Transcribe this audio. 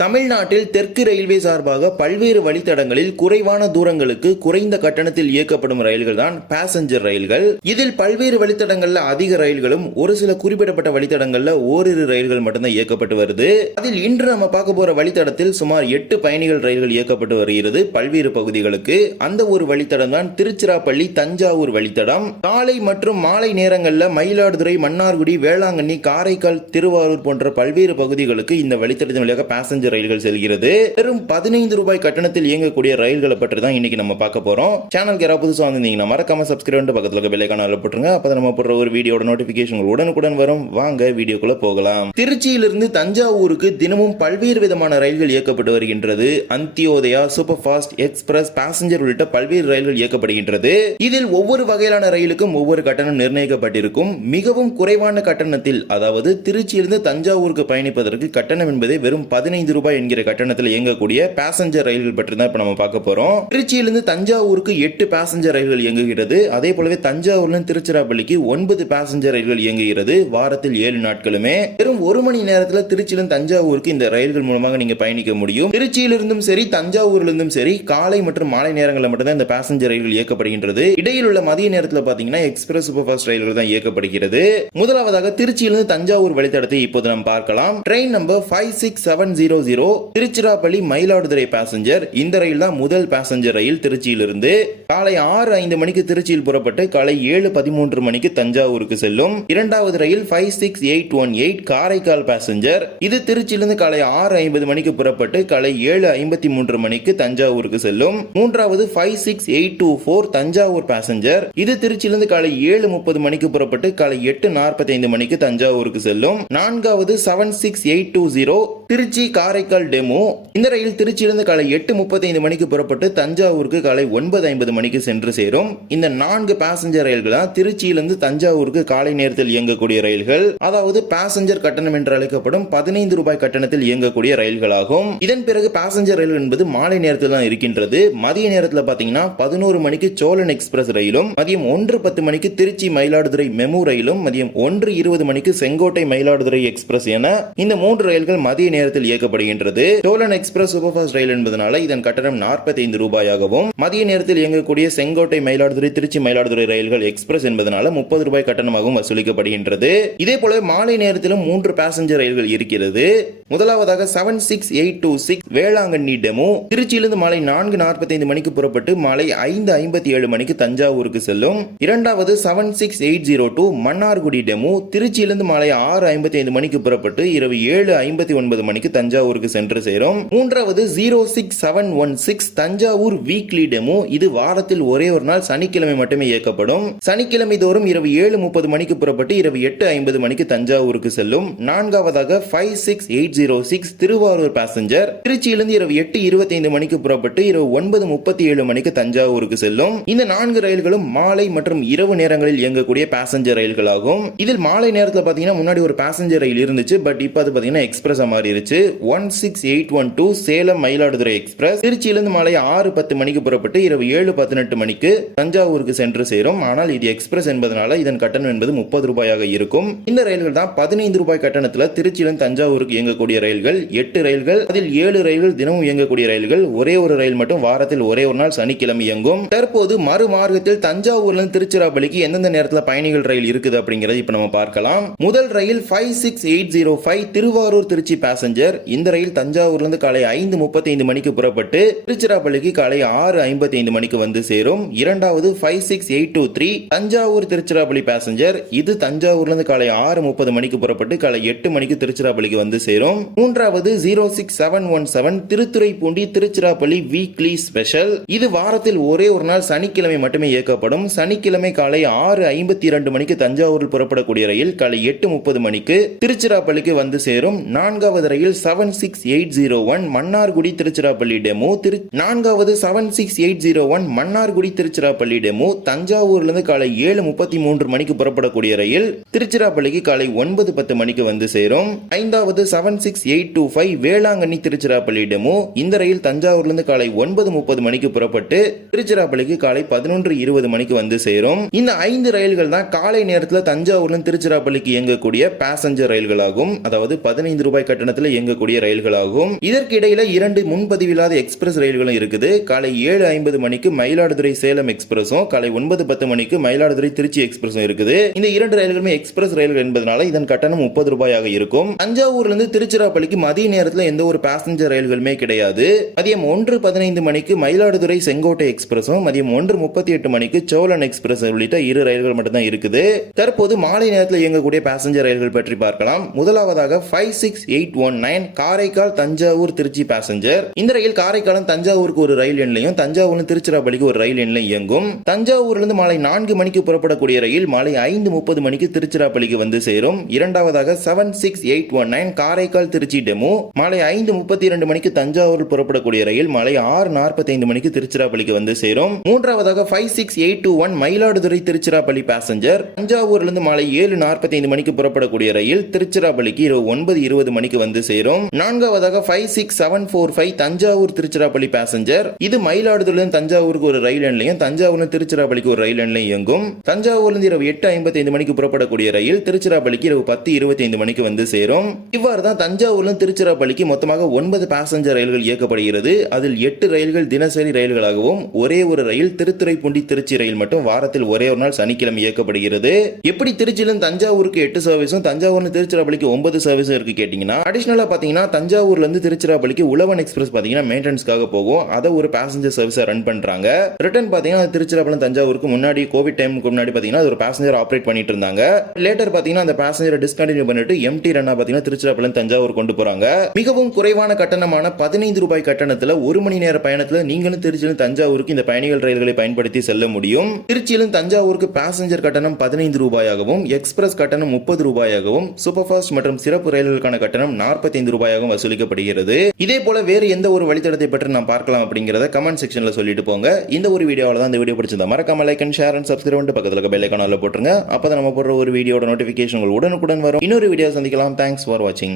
தமிழ்நாட்டில் தெற்கு ரயில்வே சார்பாக பல்வேறு வழித்தடங்களில் குறைவான தூரங்களுக்கு குறைந்த கட்டணத்தில் இயக்கப்படும் ரயில்கள் தான் பேசஞ்சர் ரயில்கள். இதில் பல்வேறு வழித்தடங்கள்ல அதிக ரயில்களும் ஒரு சில குறிப்பிடப்பட்ட வழித்தடங்கள்ல ஓரிரு ரயில்கள் மட்டும்தான் இயக்கப்பட்டு வருது. அதில் இன்று நம்ம பார்க்க போற வழித்தடத்தில் சுமார் எட்டு பயணிகள் ரயில்கள் இயக்கப்பட்டு வருகிறது பல்வேறு பகுதிகளுக்கு. அந்த ஒரு வழித்தடம் தான் திருச்சிராப்பள்ளி தஞ்சாவூர் வழித்தடம். காலை மற்றும் மாலை நேரங்கள்ல மயிலாடுதுறை மன்னார்குடி வேளாங்கண்ணி காரைக்கால் திருவாரூர் போன்ற பல்வேறு பகுதிகளுக்கு இந்த வழித்தடத்தின் வழியாக பேசஞ்சர் ரயில்கள் செல்கிறது. வெறும் பதினைந்து ரூபாய் கட்டணத்தில் இயங்கக்கூடிய ரயில்களை பற்றி தான் இன்னைக்கு நம்ம பார்க்க போறோம். சேனலுக்கு யாராவது புதுசாக வந்திருந்தீங்கன்னா மறக்காம சப்ஸ்கிரைப் பண்ணிட்டு பக்கத்துல இருக்க பெல்லைக்கான போட்டுருங்க. அப்போ நம்ம போடுற ஒரு வீடியோட நோட்டிபிகேஷன் உடனுக்குடன் வரும். வாங்க வீடியோக்குள்ள போகலாம். திருச்சியிலிருந்து தஞ்சாவூருக்கு தினமும் பல்வேறு விதமான ரயில்கள் இயக்கப்பட்டு வருகின்றது. Antyodaya super fast express passenger உள்ளிட்ட பல்வேறு ரயில்கள் இயக்கப்படுகின்றது. இதில் ஒவ்வொரு வகையிலான ரயிலுக்கும் ஒவ்வொரு கட்டணம் நிர்ணயிக்கப்பட்டிருக்கும். மிகவும் குறைவான கட்டணத்தில் அதாவது திருச்சியிலிருந்து தஞ்சாவூருக்கு பயணிப்பதற்கு கட்டணம் என்பதே வெறும் பதினைந்து ரூபாய் என்கிற கட்டணத்தில் இயங்கக்கூடிய பேசஞ்சர் ரயில்கள் பற்றி தான் இப்போ நம்ம பார்க்க போகிறோம் திருச்சியிலிருந்து தஞ்சாவூருக்கு எட்டு பேசஞ்சர் ரயில்கள் இயங்குகிறது. அதே போலவே தஞ்சாவூர்லேருந்து திருச்சிராப்பள்ளிக்கு ஒன்பது பேசஞ்சர் ரயில்கள் இயங்குகிறது. வாரத்தில் ஏழு நாட்களுமே. வெறும் ஒரு மணி நேரத்தில் திருச்சியிலிருந்து தஞ்சாவூருக்கு இந்த ரயில்கள் மூலமாக நீங்க பயணிக்க முடியும். திருச்சியிலிருந்தும் சரி தஞ்சாவூரிலிருந்தும் சரி காலை மற்றும் மாலை நேரங்களில் மட்டும்தான் இந்த பாசஞ்சர் ரயில்கள் இயக்கப்படுகின்றது. இடையில் உள்ள மதிய நேரத்தில் பாத்தீங்கன்னா எக்ஸ்பிரஸ் சூப்பர் ஃபாஸ்ட் ரயில்கள் தான் இயக்கப்படுகிறது. முதலாவதாக திருச்சியிலிருந்து தஞ்சாவூர் வழித்தடத்தை இப்போது நாம் பார்க்கலாம். Train number five six seven zero zero Tiruchirappalli Mayiladuthurai passenger இந்த ரயில் தான் முதல் பேசஞ்சர் ரயில் திருச்சியிலிருந்து. காலை ஆறு ஐந்து மணிக்கு திருச்சியில் புறப்பட்டு காலை ஏழு பதிமூன்று மணிக்கு தஞ்சாவூருக்கு செல்லும். இரண்டாவது ரயில் five six eight one eight Karaikal passenger இது திருச்சியிலிருந்து காலை ஆறு ஐம்பது மணிக்கு புறப்பட்டு காலை ஏழு ஐம்பத்தி மூன்று மணிக்கு தஞ்சாவூருக்கு செல்லும். மூன்றாவது five six eight two four Thanjavur passenger இது திருச்சியிலிருந்து காலை ஏழு முப்பது மணிக்கு புறப்பட்டு காலை எட்டு நாற்பத்தி ஐந்து மணிக்கு தஞ்சாவூருக்கு செல்லும். நான்காவது seven six eight two zero Trichy car Karaikal DEMU. இந்த ரயில் திருச்சியிலிருந்து காலை எட்டு முப்பத்தைந்து மணிக்கு புறப்பட்டு தஞ்சாவூருக்கு காலை ஒன்பது ஐம்பது மணிக்கு சென்று சேரும். இந்த நான்கு பேசஞ்சர் ரயில்கள் தான் திருச்சியிலிருந்து தஞ்சாவூருக்கு காலை நேரத்தில் இயங்கக்கூடிய ரயில்கள் அதாவது பாசஞ்சர் கட்டணம் என்று அழைக்கப்படும் பதினைந்து ரூபாய் கட்டணத்தில் இயங்கக்கூடிய ரயில்களாகும். இதன் பிறகு பாசஞ்சர் ரயில் என்பது மாலை நேரத்தில் தான் இருக்கின்றது. மதிய நேரத்தில் பாத்தீங்கன்னா பதினோரு மணிக்கு சோழன் எக்ஸ்பிரஸ் ரயிலும் மதியம் ஒன்று பத்து மணிக்கு திருச்சி மயிலாடுதுறை மெமு ரயிலும் மதியம் ஒன்று இருபது மணிக்கு செங்கோட்டை மயிலாடுதுறை எக்ஸ்பிரஸ் என இந்த மூன்று ரயில்கள் மதிய நேரத்தில் இயக்கப்படுகின்றது சோழன் எக்ஸ்பிரஸ் சூப்பர் ஃபாஸ்ட் ரயில் என்பதனால இதன் கட்டணம் 45 ரூபாயாகவும் மதிய நேரத்தில் இயங்கக்கூடிய செங்கோட்டை மயிலாடுதுறை திருச்சி மயிலாடுதுறை ரயில்கள் எக்ஸ்பிரஸ் என்பதனால முப்பது ரூபாய் கட்டணமாகவும் வசூலிக்கப்படுகின்றது. இதே போல மாலை நேரத்திலும் மூன்று பாசஞ்சர் ரயில்கள் இருக்கிறது. முதலாவதாக seven six eight two six Velankanni DEMU திருச்சியிலிருந்து மாலை நான்கு நாற்பத்தைந்து மணிக்கு புறப்பட்டு மாலை ஐந்து ஐம்பத்தி ஏழு மணிக்கு தஞ்சாவூருக்கு செல்லும். இரண்டாவது seven six eight zero two Mannargudi DEMU திருச்சியிலிருந்து மாலை ஆறு ஐம்பத்தி ஐந்து மணிக்கு புறப்பட்டு இரவு ஏழு ஐம்பத்தி ஒன்பது மணிக்கு தஞ்சாவூருக்கு சென்று சேரும். மூன்றாவது zero six seven one six Thanjavur weekly DEMU இது வாரத்தில் ஒரே ஒரு நாள் சனிக்கிழமை மட்டுமே இயக்கப்படும். சனிக்கிழமை தோறும் இரவு ஏழு முப்பது மணிக்கு புறப்பட்டு இரவு எட்டு ஐம்பது மணிக்கு தஞ்சாவூருக்கு செல்லும். நான்காவதாக five six eight zero six oh Thiruvarur passenger திருச்சியிலிருந்து இரவு எட்டு இருபத்தி ஐந்து மணிக்கு புறப்பட்டு இரவு ஒன்பது முப்பத்தி ஏழு மணிக்கு தஞ்சாவூருக்கு செல்லும். இந்த நான்கு ரயில்களும் மாலை மற்றும் இரவு நேரங்களில் இயங்கக்கூடிய பேசஞ்சர் ரயில்களாகும். இதில் மாலை நேரத்தில் பார்த்தீங்கன்னா முன்னாடி ஒரு பேசஞ்சர் ரயில் இருந்துச்சு. பட் இப்போ அது பாத்தீங்கன்னா எக்ஸ்பிரஸ் மாறிடுச்சு one six eight one two Salem Mayiladuthurai express திருச்சியிலிருந்து மாலை ஆறு பத்து மணிக்கு புறப்பட்டு இரவு ஏழு பதினெட்டு மணிக்கு தஞ்சாவூருக்கு சென்று சேரும். ஆனால் இது எக்ஸ்பிரஸ் என்பதனால இதன் கட்டணம் என்பது முப்பது ரூபாயாக இருக்கும். இந்த ரயில்கள் தான் பதினைந்து ரூபாய் கட்டணத்தில் திருச்சியிலிருந்து தஞ்சாவூருக்கு இயங்கக்கூடிய ரயில்கள் எட்டு ரயில்கள் அதில் ஏழு ரயில்கள் தினமும் இயங்கக்கூடிய ரயில்கள் ஒரே ஒரு ரயில் மட்டும் வாரத்தில் ஒரே ஒரு நாள் சனிக்கிழமை இயங்கும். தற்போது மறுமார்க்கத்தில் தஞ்சாவூர்லிருந்து திருச்சிராப்பள்ளிக்கு எந்தெந்த நேரத்தில் பயணிகள் ரயில் இருக்குது அப்படிங்கறது இப்ப நம்ம பார்க்கலாம். முதல் ரயில் five six eight zero five Thiruvarur Trichy passenger இந்த ரயில் தஞ்சாவூர்லேருந்து காலை ஐந்து முப்பத்தி ஐந்து மணிக்கு புறப்பட்டு திருச்சிராப்பள்ளிக்கு காலை ஆறு ஐம்பத்தி ஐந்து மணிக்கு வந்து சேரும். இரண்டாவது five six eight two three Thanjavur Tiruchirappalli passenger இது தஞ்சாவூர்லேருந்து காலை ஆறு முப்பது மணிக்கு புறப்பட்டு காலை எட்டு மணிக்கு திருச்சிராப்பள்ளிக்கு வந்து சேரும். மூன்றாவது zero six seven one seven Thiruthuraipoondi Tiruchirappalli weekly special இது வாரத்தில் ஒரே ஒரு நாள் சனிக்கிழமை மட்டுமே இயக்கப்படும். சனிக்கிழமை காலை ஆறு ஐம்பத்தி இரண்டு மணிக்கு தஞ்சாவூரில் புறப்படக்கூடிய ரயில் காலை எட்டு முப்பது மணிக்கு திருச்சிராப்பள்ளிக்கு வந்து சேரும். நான்காவது ரயில் seven six eight zero one Mannargudi Tiruchirappalli DEMU திரு நான்காவது seven six eight zero one Mannargudi Tiruchirappalli DEMU தஞ்சாவூர்லேருந்து காலை ஏழு முப்பத்தி மூன்று மணிக்கு புறப்படக்கூடிய ரயில் திருச்சிராப்பள்ளிக்கு காலை ஒன்பது பத்து மணிக்கு வந்து சேரும். ஐந்தாவது seven six six eight two five Velankanni Tiruchirappalli DEMU. இந்த ரயில் தஞ்சாவூர்லேருந்து காலை ஒன்பது முப்பது மணிக்கு புறப்பட்டு திருச்சிராப்பள்ளிக்கு காலை பதினொன்று இருபது மணிக்கு வந்து சேரும். இந்த ஐந்து ரயில்கள் தான் காலை நேரத்தில் தஞ்சாவூர்லேருந்து திருச்சிராப்பள்ளிக்கு இயங்கக்கூடிய பேசஞ்சர் ரயில்களாகும். அதாவது பதினைந்து ரூபாய் கட்டணத்தில் இயங்கக்கூடிய ரயில்களாகும். இதற்கு இடையில இரண்டு முன்பதிவில்லாத எக்ஸ்பிரஸ் ரயில்களும் இருக்குது. காலை ஏழு ஐம்பது மணிக்கு மயிலாடுதுறை சேலம் எக்ஸ்பிரஸும் காலை ஒன்பது பத்து மணிக்கு மயிலாடுதுறை திருச்சி எக்ஸ்பிரஸும் இருக்குது. இந்த இரண்டு ரயில்களுமே எக்ஸ்பிரஸ் ரயில்கள் என்பதனால இதன் கட்டணம் முப்பது ரூபாயாக இருக்கும். தஞ்சாவூர்ல இருந்து திருச்சிராப்பள்ளிக்கு மதிய நேரத்தில் எந்த ஒரு பேசஞ்சர் ரயில்களுமே கிடையாது. மதியம் ஒன்று பதினைந்து மணிக்கு மயிலாடுதுறை செங்கோட்டை எக்ஸ்பிரஸும் மதியம் ஒன்று முப்பத்தி எட்டு மணிக்கு சோழன் எக்ஸ்பிரஸ் உள்ளிட்ட இரு ரயில்கள் மட்டும்தான் இருக்குது. தற்போது மாலை நேரத்தில் இயங்கக்கூடிய பேசஞ்சர் ரயில்கள் பற்றி பார்க்கலாம். முதலாவதாக five six eight one nine Karaikal Thanjavur Trichy passenger இந்த ரயில் காரைக்காலம் தஞ்சாவூருக்கு ஒரு ரயில் எண்ணிலையும் தஞ்சாவூர் திருச்சிராப்பள்ளிக்கு ஒரு ரயில் எண்ணிலும் இயங்கும். தஞ்சாவூர்லேருந்து மாலை நான்கு மணிக்கு புறப்படக்கூடிய ரயில் மாலை ஐந்து முப்பது மணிக்கு திருச்சிராப்பள்ளிக்கு வந்து சேரும். இரண்டாவதாக seven six eight one nine Karaikal Trichy DEMU. மாலை ஐந்து முப்பத்தி இரண்டு மணிக்கு தஞ்சாவூர் புறப்படக்கூடிய ரயில் மாலை ஆறு நாற்பத்தி ஐந்து மணிக்கு திருச்சிராப்பள்ளிக்கு வந்து சேரும். மூன்றாவதாக five six eight two one Mayiladuthurai Tiruchirappalli passenger தஞ்சாவூர்ல இருந்து மாலை ஏழு நாற்பத்தி ஐந்து மணிக்கு புறப்படக்கூடிய ரயில் திருச்சிராப்பள்ளிக்கு இரவு ஒன்பது இருபது மணிக்கு வந்து சேரும். நான்காவதாக five six seven four five Thanjavur Tiruchirappalli passenger இது மயிலாடுதுறையிலிருந்து தஞ்சாவூருக்கு ஒரு ரயில் எண்ணையும் தஞ்சாவூர்ல திருச்சிராப்பள்ளிக்கு ஒரு ரயில் எண்ணையும் இயங்கும். தஞ்சாவூர்லேருந்து இரவு எட்டு ஐம்பத்தி ஐந்து மணிக்கு புறப்படக்கூடிய ரயில் திருச்சிராப்பள்ளிக்கு இரவு பத்து இருபத்தி ஐந்து மணிக்கு வந்து சேரும். இவ்வாறு தான் தஞ்சாவூர்ல திருச்சிராப்பள்ளிக்கு மொத்தமாக ஒன்பது பேசஞ்சர் ரயில்கள் இயக்கப்படுகிறது. அதில் எட்டு ரயில்கள் தினசரி ரயில்களாகவும் ஒரே ஒரு ரயில் திருத்துறைப்பூண்டி திருச்சி ரயில் மட்டும் வாரத்தில் ஒரே ஒரு நாள் சனிக்கிழமை இயக்கப்படுகிறது. எப்படி திருச்சியிலிருந்து தஞ்சாவூருக்கு எட்டு சர்வீஸும் தஞ்சாவூர்ல திருச்சிராப்பள்ளிக்கு ஒன்பது சர்வீஸும் இருக்கு கேட்டீங்கன்னா அடிஷனலா பாத்தீங்கன்னா தஞ்சாவூர்ல இருந்து திருச்சிராப்பள்ளிக்கு உழவன் எக்ஸ்பிரஸ் பாத்தீங்கன்னா மெயின்டெனன்ஸ்க்காக போகும். அதை ஒரு பேசஞ்சர் சர்வீஸை ரன் பண்றாங்க. ரிட்டர்ன் பாத்தீங்கன்னா திருச்சிராப்பள்ளம் தஞ்சாவூருக்கு முன்னாடி கோவிட் டைமுக்கு முன்னாடி பாத்தீங்கன்னா அது ஒரு பேசஞ்சர் ஆப்ரேட் பண்ணிட்டு இருந்தாங்க. லேட்டர் பாத்தீங்கன்னா அந்த பேசஞ்சரை டிஸ்கண்டினியூ பண்ணிட்டு எம்டி ரன்னா பாத்தீங்கன்னா திருச்சிராப்பள்ளம் தஞ்சாவூர் கொண்டு போறாங்க. மிகவும் குறைவான கட்டணமான பதினைந்து ரூபாய் கட்டணத்துல ஒரு மணி நேர பயணத்துல நீங்களும் திருச்சியிலும் தஞ்சாவூருக்கு இந்த பயணிகள் ரயில்களை பயன்படுத்தி செல்ல முடியும். திருச்சியிலும் தஞ்சாவூருக்கு பேசஞ்சர் கட்டணம் பதினைந்து ரூபாயாகவும் எக்ஸ்பிரஸ் கட்டணம் முப்பது ரூபாயாகவும் சூப்பர் ஃபாஸ்ட் மற்றும் சிறப்பு ரயில்களுக்கான கட்டணம் நாற்பத்தைந்து ரூபாயாகவும் வசூலிக்கப்படுகிறது. இதே போல வேறு எந்த ஒரு வழித்தடத்தை பற்றி நாம் பார்க்கலாம் அப்படிங்கறத கமெண்ட் செக்ஷன்ல சொல்லிட்டு போங்க. இந்த ஒரு வீடியோவில் தான் இந்த வீடியோ பிடிச்சிருந்தா மறக்காம like and share and subscribe பண்ணிட்டு பக்கத்தில் இருக்க பெல் ஐக்கானில் போட்டுருங்க. அப்பதான் நம்ம போடுற ஒரு வீடியோட நோட்டிஃபிகேஷன் உங்களுக்கு உடனுக்குடன் வரும். இன்னொரு வீடியோ சந்திக்கலாம். தேங்க்ஸ் ஃபார் வாட்சிங்